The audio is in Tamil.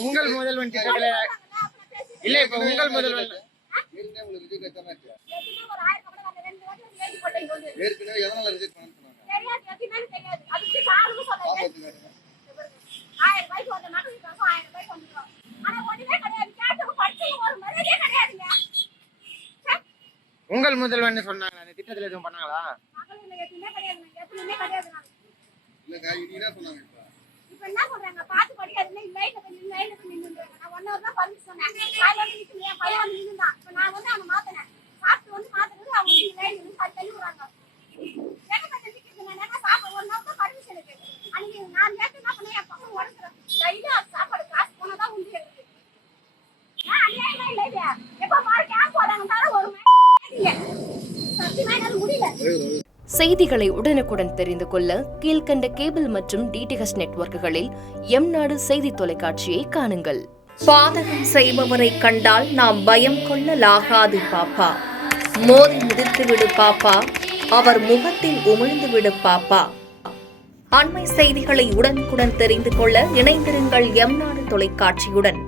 உங்கள் முதல்வன் திட்டத்துல இல்ல இப்ப உங்கள் முதல்வன் ஏற்கனவே எதனால ரிஜெக்ட் பண்ண உங்கள் முதல்வன் சொன்னாங்க அந்த திட்டத்துல எதுவும் பண்ணாங்களா? இல்லங்க இனி என்ன சொன்னாங்க இப்ப என்ன சொல்றாங்க பாத்து படிக்காதீங்க லைன்ல நின்னுறாங்க நான் 1 hour தான் பர்மிட் சொன்னேன் காலையில நிக்குங்க பையன் நின்னுதான் இப்ப நான் வந்து அவன மாத்தனேன் சாப்பிட்டு வந்து மாத்துறது அவங்க லைன்ல நின்னு தள்ளி விடுறாங்க என்ன பண்ண நிக்குது நான் என்ன சாப்பிட 1 hour தான் பர்மிஷன் இருக்கு அன்னைக்கு நான் நேத்து என்ன பண்ணேன் என் பக்கம் உடைச்சறேன் கையில சாப்பாடு காசு போனா தான் உண்டு எனக்கு நான் அநியாயமா இல்லையா எப்ப பாரு கேம்ப் போறாங்க தர ஒரு இல்ல சத்தியமா என்னால முடியல. செய்திகளை உடனுக்குடன் தெரிந்து கொள்ள கீழ்கண்ட கேபிள் மற்றும் டிடிஹெச் நெட்வொர்க்குகளில் எம்நாடு செய்தி தொலைக்காட்சியை காணுங்கள். பாதகம் செய்பவரை கண்டால் நாம் பயம் கொள்ளலாகாது பாப்பா. மோதி மிதித்துவிடு பாப்பா, அவர் முகத்தில் உமிழ்ந்துவிடு பாப்பா. அண்மை செய்திகளை உடனுக்குடன் தெரிந்து கொள்ள இணைந்திருங்கள் எம்நாடு தொலைக்காட்சியுடன்.